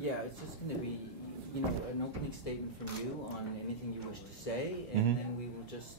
Yeah, it's just going to be, you know, an opening statement from you on anything you wish to say, and then we will just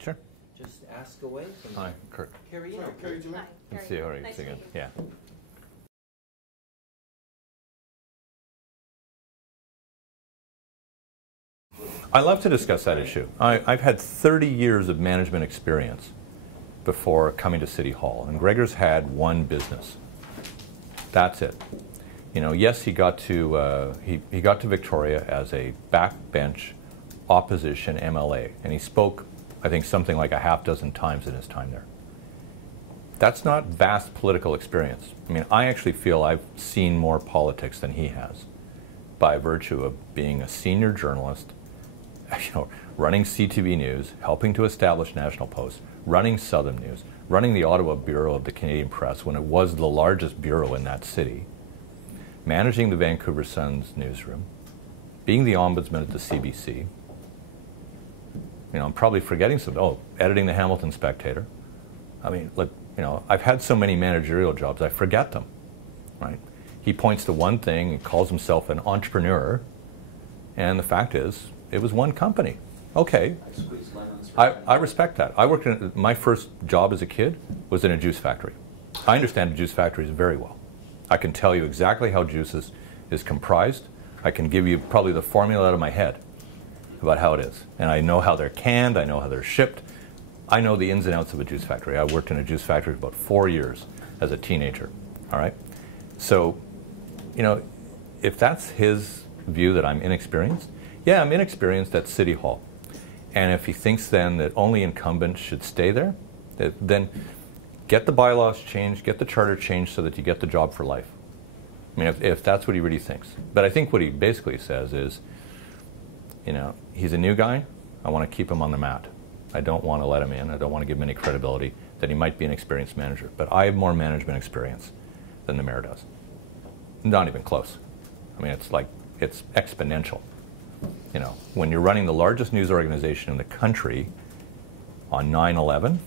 sure. Just ask away from Hi, Kirk. Carrie. Sorry, Carrie, do you mind? Let's see how are you again. Yeah. I love to discuss that issue. I've had 30 years of management experience before coming to City Hall, and Gregor's had one business. That's it. You know, yes, he got to he got to Victoria as a backbench opposition MLA, and he spoke, I think, something like a half dozen times in his time there. That's not vast political experience. I mean, I actually feel I've seen more politics than he has, by virtue of being a senior journalist, you know, running CTV News, helping to establish National Post, running Southern News, running the Ottawa Bureau of the Canadian Press when it was the largest bureau in that city, managing the Vancouver Sun's newsroom, being the ombudsman at the CBC. You know, I'm probably forgetting something. Oh, editing the Hamilton Spectator. I mean, look, you know, I've had so many managerial jobs, I forget them, right? He points to one thing and calls himself an entrepreneur, and the fact is, it was one company. Okay, I respect that. I worked in, my first job as a kid was in a juice factory. I understand juice factories very well. I can tell you exactly how juice is comprised. I can give you probably the formula out of my head about how it is. And I know how they're canned, I know how they're shipped. I know the ins and outs of a juice factory. I worked in a juice factory for about 4 years as a teenager, all right? So, you know, if that's his view that I'm inexperienced, yeah, I'm inexperienced at City Hall. And if he thinks then that only incumbents should stay there, then get the bylaws changed, get the charter changed so that you get the job for life. I mean, if that's what he really thinks. But I think what he basically says is, you know, he's a new guy, I want to keep him on the mat. I don't want to let him in, I don't want to give him any credibility that he might be an experienced manager. But I have more management experience than the mayor does. Not even close. I mean, it's like, it's exponential. You know, when you're running the largest news organization in the country on 9/11,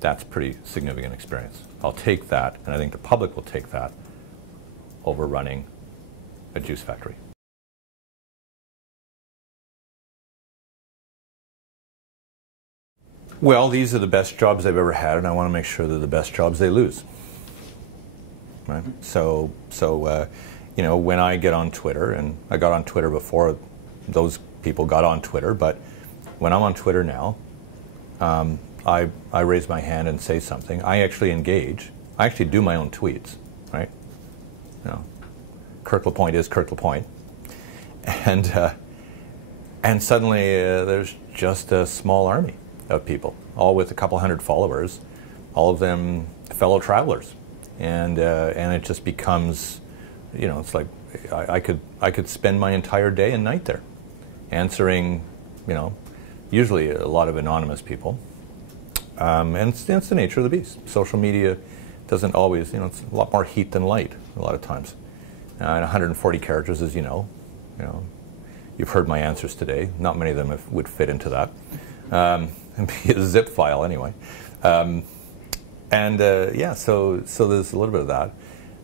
that's pretty significant experience. I'll take that, and I think the public will take that over running a juice factory. Well, these are the best jobs I've ever had, and I want to make sure they're the best jobs they lose. Right? So you know, when I get on Twitter, and I got on Twitter before those people got on Twitter, but when I'm on Twitter now, I raise my hand and say something. I actually engage. I actually do my own tweets, right? You know, Kirk LaPointe is Kirk LaPointe. And suddenly there's just a small army of people, all with a couple hundred followers, all of them fellow travelers. And it just becomes, you know, it's like I could spend my entire day and night there answering, you know, usually a lot of anonymous people. And it's the nature of the beast. Social media doesn't always, you know, it's a lot more heat than light a lot of times. And 140 characters, as you know, you've heard my answers today. Not many of them would fit into that. And be a zip file anyway. Yeah, so there's a little bit of that.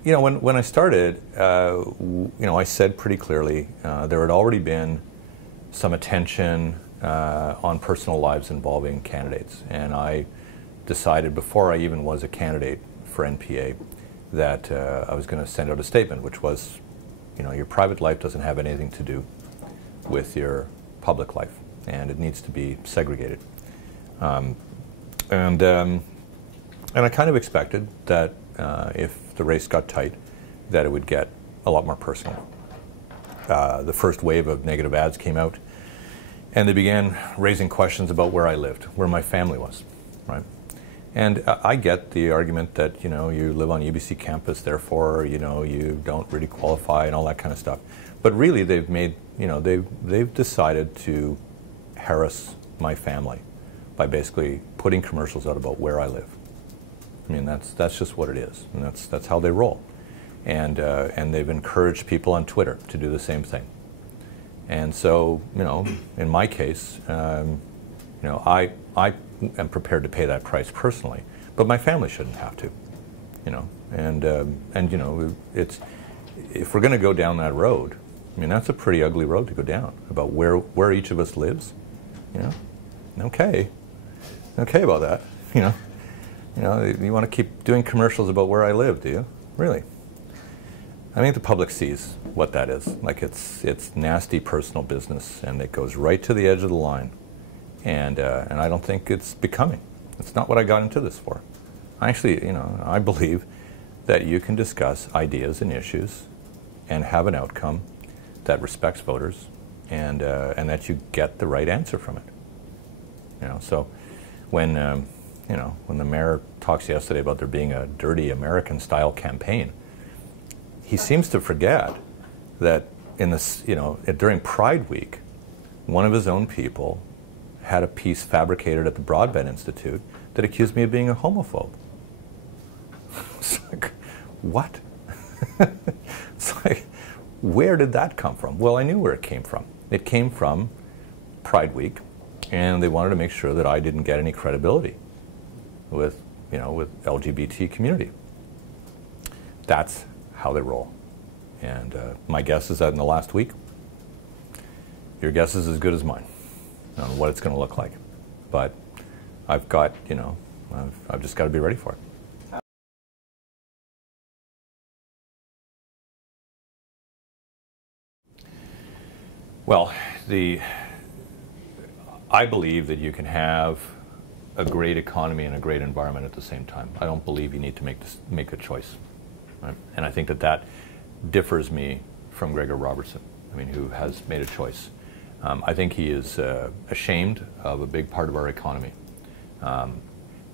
You know, when I started, you know, I said pretty clearly there had already been some attention on personal lives involving candidates, and I decided before I even was a candidate for NPA that I was going to send out a statement, which was, you know, your private life doesn't have anything to do with your public life, and it needs to be segregated. And I kind of expected that if the race got tight, that it would get a lot more personal. The first wave of negative ads came out, and they began raising questions about where I lived, where my family was, right? And I get the argument that, you know, you live on UBC campus, therefore, you know, you don't really qualify and all that kind of stuff. But really, they've made, you know, they've decided to harass my family by basically putting commercials out about where I live. I mean, that's just what it is, and that's how they roll. And they've encouraged people on Twitter to do the same thing. And so, you know, in my case, you know, I am prepared to pay that price personally, but my family shouldn't have to, you know. And you know, if we're going to go down that road, I mean, that's a pretty ugly road to go down, about where each of us lives, you know. Okay about that, you know. You want to keep doing commercials about where I live, do you? Really? I think the public sees what that is. Like, it's nasty personal business, and it goes right to the edge of the line. And I don't think it's becoming. It's not what I got into this for. Actually, I believe that you can discuss ideas and issues and have an outcome that respects voters, and that you get the right answer from it. So when when the mayor talks yesterday about there being a dirty American-style campaign, he seems to forget that in this, during Pride Week, one of his own people had a piece fabricated at the Broadbent Institute that accused me of being a homophobe. It's like, what? It's like, where did that come from? Well, I knew where it came from. It came from Pride Week, and they wanted to make sure that I didn't get any credibility with LGBT community. That's how they roll. And my guess is that in the last week, your guess is as good as mine on what it's going to look like. But I've got, I've just got to be ready for it. Well, I believe that you can have a great economy and a great environment at the same time. I don't believe you need to make a choice. Right? And I think that differs me from Gregor Robertson, who has made a choice. I think he is ashamed of a big part of our economy.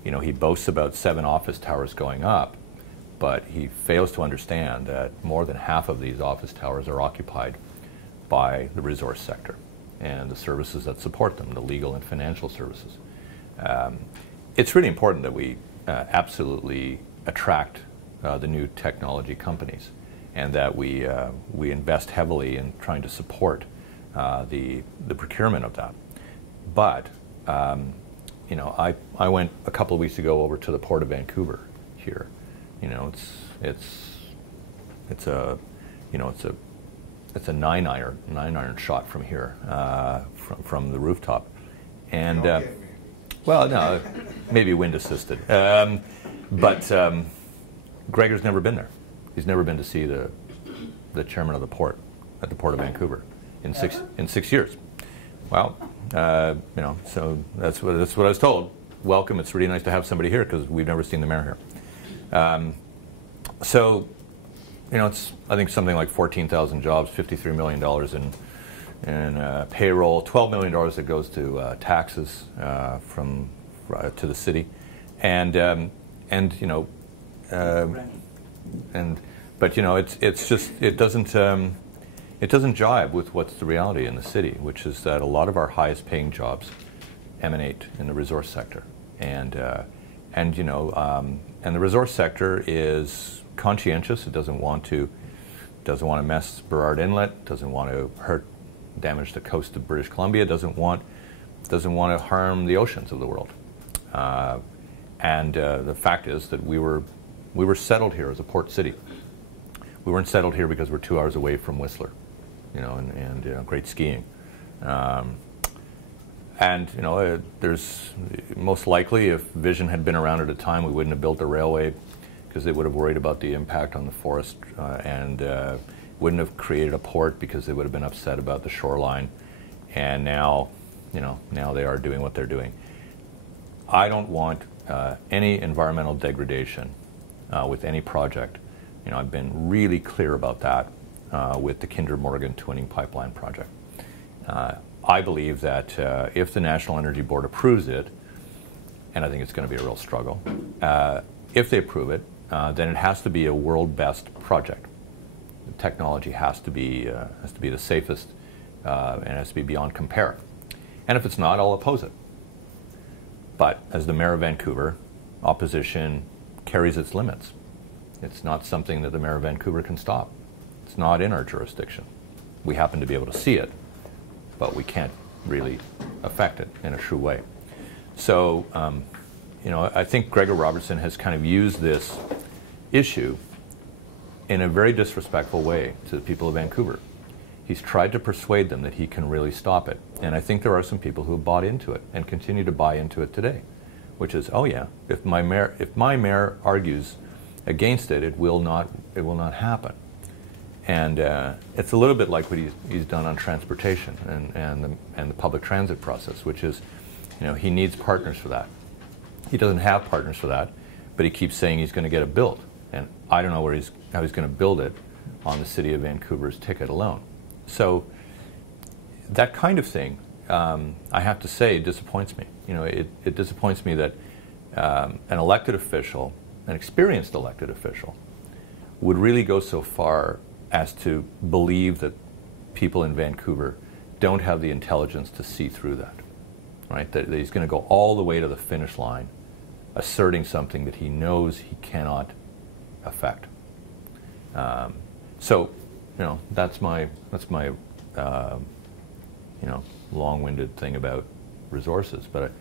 He boasts about 7 office towers going up, but he fails to understand that more than half of these office towers are occupied by the resource sector and the services that support them, the legal and financial services. It's really important that we absolutely attract the new technology companies, and that we invest heavily in trying to support the procurement of that. But I went a couple of weeks ago over to the Port of Vancouver here. It's a nine iron shot from here, from the rooftop, and well, no, maybe wind assisted. But Gregor's never been there. He's never been to see the chairman of the port at the Port of Vancouver in 6 years. Well, so that's what I was told. Welcome. It's really nice to have somebody here because we've never seen the mayor here. So, it's I think something like 14,000 jobs, $53 million in payroll, $12 million that goes to taxes to the city, but it's just it doesn't jive with what's the reality in the city, which is that a lot of our highest paying jobs emanate in the resource sector, and the resource sector is conscientious. It doesn't want to mess Burrard Inlet, doesn't want to damage the coast of British Columbia, doesn't want to harm the oceans of the world. The fact is that we were settled here as a port city. We weren't settled here because we're 2 hours away from Whistler, and great skiing. There's most likely, if Vision had been around at a time, we wouldn't have built the railway, because they would have worried about the impact on the forest, and wouldn't have created a port because they would have been upset about the shoreline. And now they are doing what they're doing. I don't want any environmental degradation with any project. I've been really clear about that with the Kinder Morgan twinning pipeline project. I believe that if the National Energy Board approves it, and I think it's going to be a real struggle, if they approve it, then it has to be a world best project. The technology has to be the safest, and has to be beyond compare. And if it's not, I'll oppose it. But as the mayor of Vancouver, opposition carries its limits. It's not something that the mayor of Vancouver can stop. It's not in our jurisdiction. We happen to be able to see it, but we can't really affect it in a true way. So, I think Gregor Robertson has kind of used this issue in a very disrespectful way to the people of Vancouver. He's tried to persuade them that he can really stop it. And I think there are some people who have bought into it and continue to buy into it today, which is, oh yeah, if my mayor argues against it, it will not happen. And it's a little bit like what he's done on transportation and the public transit process, which is, he needs partners for that. He doesn't have partners for that, but he keeps saying he's going to get it built. And I don't know how he's going to build it on the City of Vancouver's ticket alone. So that kind of thing, I have to say, disappoints me. It disappoints me that an elected official, an experienced elected official, would really go so far as to believe that people in Vancouver don't have the intelligence to see through that, right? That he's going to go all the way to the finish line, asserting something that he knows he cannot affect. So, that's my long-winded thing about resources. But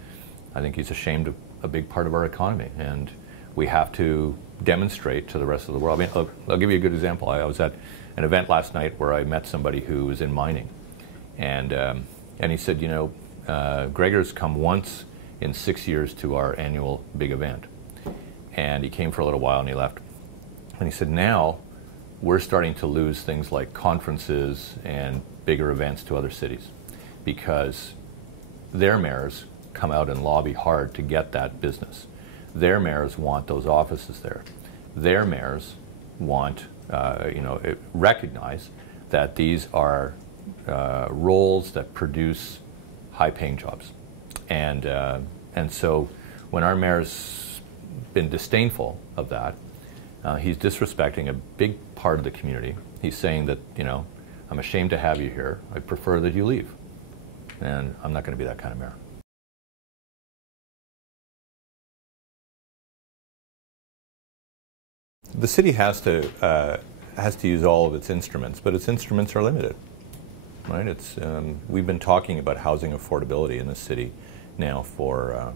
I think he's ashamed of a big part of our economy, and we have to demonstrate to the rest of the world. I mean, I'll give you a good example. I was at an event last night where I met somebody who was in mining, and he said, Gregor's come once in 6 years to our annual big event, and he came for a little while and he left. And he said, now we're starting to lose things like conferences and bigger events to other cities because their mayors come out and lobby hard to get that business. Their mayors want those offices there. Their mayors want, recognize that these are roles that produce high-paying jobs. And so when our mayor's been disdainful of that, he's disrespecting a big part of the community. He's saying that, I'm ashamed to have you here. I prefer that you leave. And I'm not going to be that kind of mayor. The city has to use all of its instruments, but its instruments are limited, right? We've been talking about housing affordability in the city now for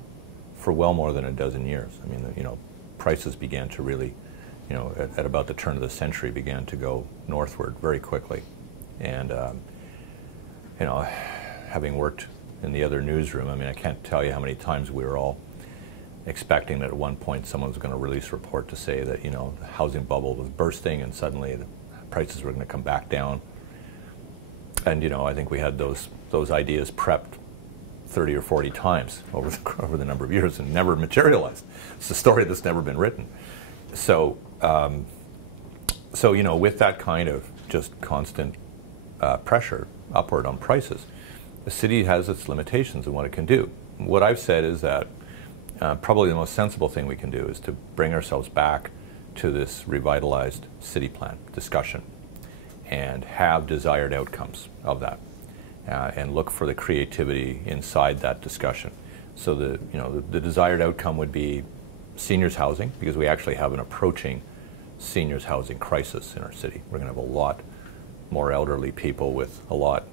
well more than a dozen years. I mean, prices began to really, at about the turn of the century, began to go northward very quickly. And, having worked in the other newsroom, I mean, I can't tell you how many times we were all expecting that at one point someone was going to release a report to say that, the housing bubble was bursting and suddenly the prices were going to come back down. And, I think we had those ideas prepped 30 or 40 times over the number of years and never materialized. It's a story that's never been written. So, with that kind of just constant pressure upward on prices, the city has its limitations in what it can do. What I've said is that probably the most sensible thing we can do is to bring ourselves back to this revitalized city plan discussion and have desired outcomes of that and look for the creativity inside that discussion. So the desired outcome would be seniors housing, because we actually have an approaching seniors housing crisis in our city. We're going to have a lot more elderly people with a lot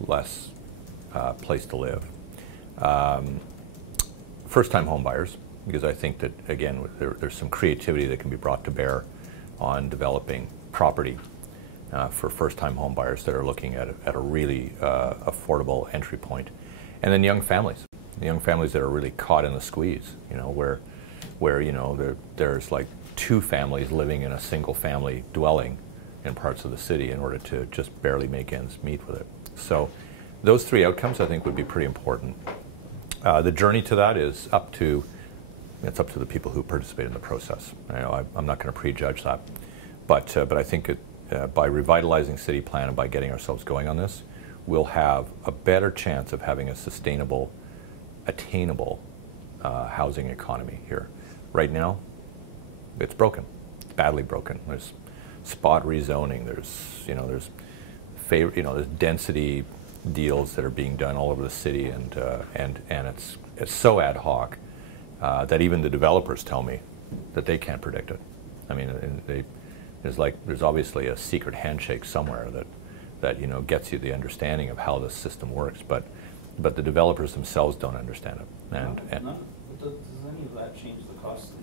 less place to live. First-time home buyers, because I think that, again, there's some creativity that can be brought to bear on developing property for first-time home buyers that are looking at a really affordable entry point. And then young families, the young families that are really caught in the squeeze, where there's like two families living in a single-family dwelling in parts of the city in order to just barely make ends meet with it. So those three outcomes, I think, would be pretty important. The journey to that is up to the people who participate in the process. I'm not going to prejudge that, but I think by revitalizing city plan and by getting ourselves going on this, we'll have a better chance of having a sustainable, attainable housing economy here. Right now, it's broken. It's badly broken. There's spot rezoning. There's density deals that are being done all over the city, and it's so ad hoc that even the developers tell me that they can't predict it. I mean, there's obviously a secret handshake somewhere that gets you the understanding of how the system works, but the developers themselves don't understand it. Does any of that change the cost of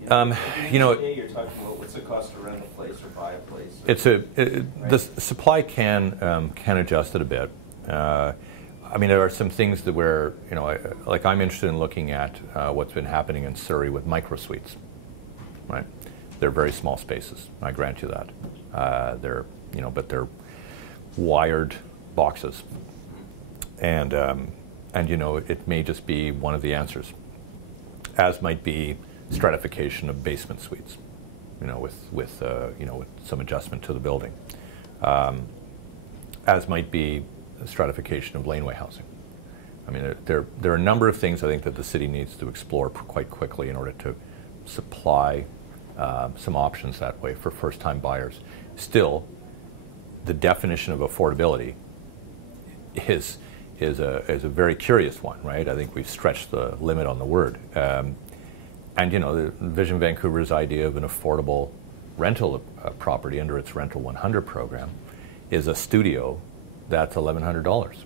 the You know, you're talking about what's the cost to rent a place or buy a place. The supply can adjust it a bit. I mean, there are some things that where, you know, like I'm interested in looking at what's been happening in Surrey with micro suites, right? They're very small spaces. I grant you that. They're, you know, but they're wired boxes, and you know, it may just be one of the answers, as might be stratification of basement suites, you know, with you know, with some adjustment to the building, as might be stratification of laneway housing. I mean, there are a number of things I think that the city needs to explore quite quickly in order to supply some options that way for first-time buyers. Still, the definition of affordability is a very curious one, right? I think we've stretched the limit on the word. And you know, the Vision Vancouver's idea of an affordable rental property under its Rental 100 program is a studio that's $1,100.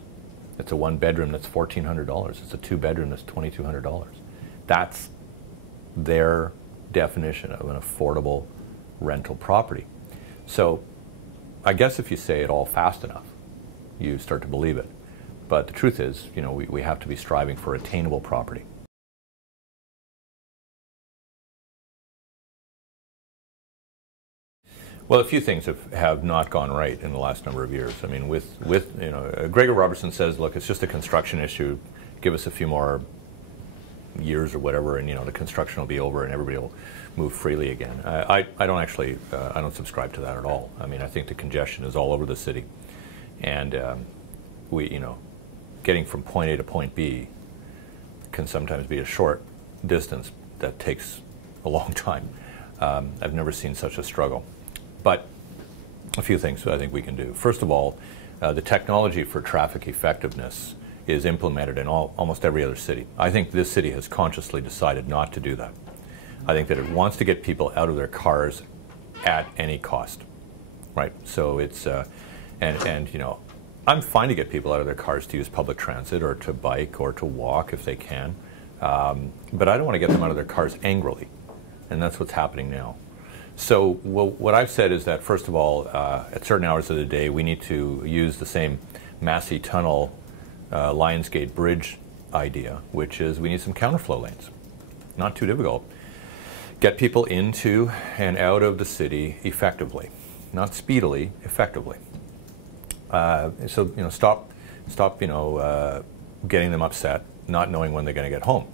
It's a one-bedroom that's $1,400. It's a two-bedroom that's $2,200. That's their definition of an affordable rental property. So I guess if you say it all fast enough, you start to believe it. But the truth is, you know, we have to be striving for attainable property. Well, a few things have not gone right in the last number of years. I mean, with you know, Gregor Robertson says, look, it's just a construction issue. Give us a few more years or whatever, and you know, the construction will be over and everybody will move freely again. I don't actually, I don't subscribe to that at all. I mean, I think the congestion is all over the city, and we, you know, getting from point A to point B can sometimes be a short distance that takes a long time. I've never seen such a struggle. But a few things I think we can do. First of all, the technology for traffic effectiveness is implemented in almost every other city. I think this city has consciously decided not to do that. I think that it wants to get people out of their cars at any cost, right? So it's, and you know, I'm fine to get people out of their cars to use public transit or to bike or to walk if they can, but I don't want to get them out of their cars angrily, and that's what's happening now. So what I've said is that, first of all, at certain hours of the day, we need to use the same Massey Tunnel Lionsgate Bridge idea, which is we need some counterflow lanes. Not too difficult. Get people into and out of the city effectively, not speedily, effectively. So you know, stop you know, getting them upset, not knowing when they're going to get home,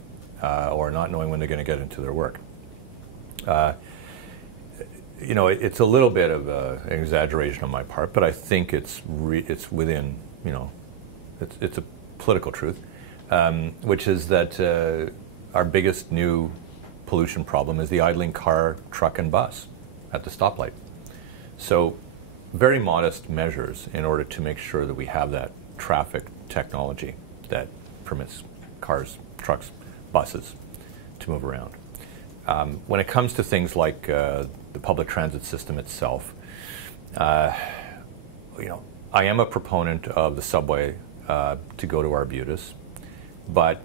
or not knowing when they're going to get into their work. You know, it's a little bit of an exaggeration on my part, but I think it's within, you know, it's a political truth, which is that our biggest new pollution problem is the idling car, truck, and bus at the stoplight. So very modest measures in order to make sure that we have that traffic technology that permits cars, trucks, buses to move around. When it comes to things like the public transit system itself, you know, I am a proponent of the subway to go to Arbutus, but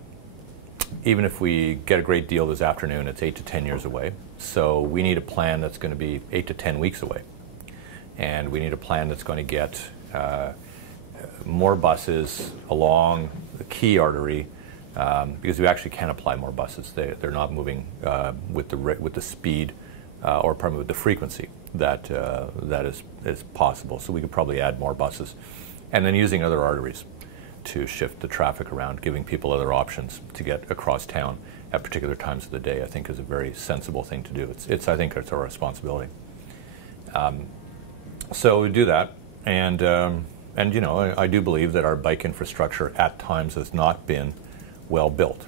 even if we get a great deal this afternoon, it's 8 to 10 years away. So we need a plan that's going to be 8 to 10 weeks away, and we need a plan that's going to get more buses along the key artery. Because we actually can apply more buses. They're not moving with the speed or probably with the frequency that is possible. So we could probably add more buses, and then using other arteries to shift the traffic around, giving people other options to get across town at particular times of the day, I think is a very sensible thing to do. I think it's our responsibility. So we do that, and you know, I do believe that our bike infrastructure at times has not been well built,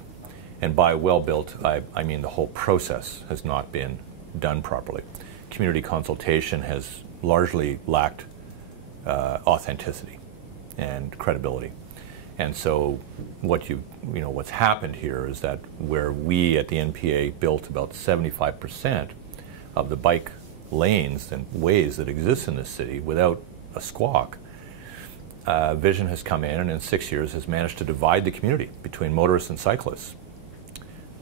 and by well built I mean the whole process has not been done properly. Community consultation has largely lacked authenticity and credibility, and so what's happened here is that where we at the NPA built about 75% of the bike lanes and ways that exist in this city without a squawk, Vision has come in and in 6 years has managed to divide the community between motorists and cyclists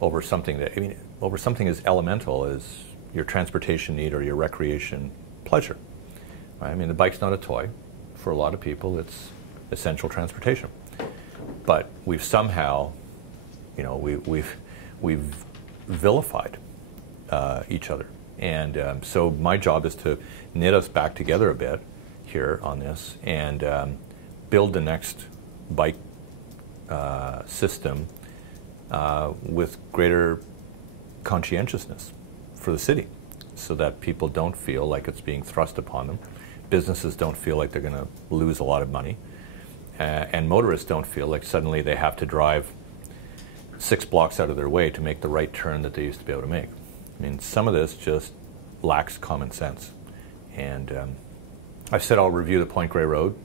over something that, I mean, over something as elemental as your transportation need or your recreation pleasure. Right? I mean, the bike's not a toy. For a lot of people, it's essential transportation. But we've somehow, you know, we've vilified each other. And so my job is to knit us back together a bit here on this and build the next bike system with greater conscientiousness for the city, so that people don't feel like it's being thrust upon them. Businesses don't feel like they're going to lose a lot of money. And motorists don't feel like suddenly they have to drive 6 blocks out of their way to make the right turn that they used to be able to make. I mean, some of this just lacks common sense. And I said I'll review the Point Grey Road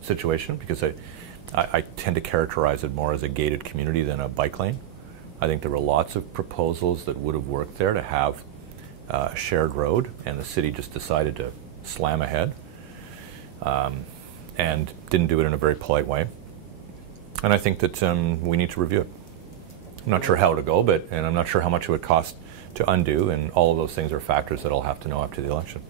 situation because I tend to characterize it more as a gated community than a bike lane. I think there were lots of proposals that would have worked there to have a shared road, and the city just decided to slam ahead and didn't do it in a very polite way. And I think that we need to review it. I'm not sure how to go, and I'm not sure how much it would cost to undo, and all of those things are factors that I'll have to know after the election.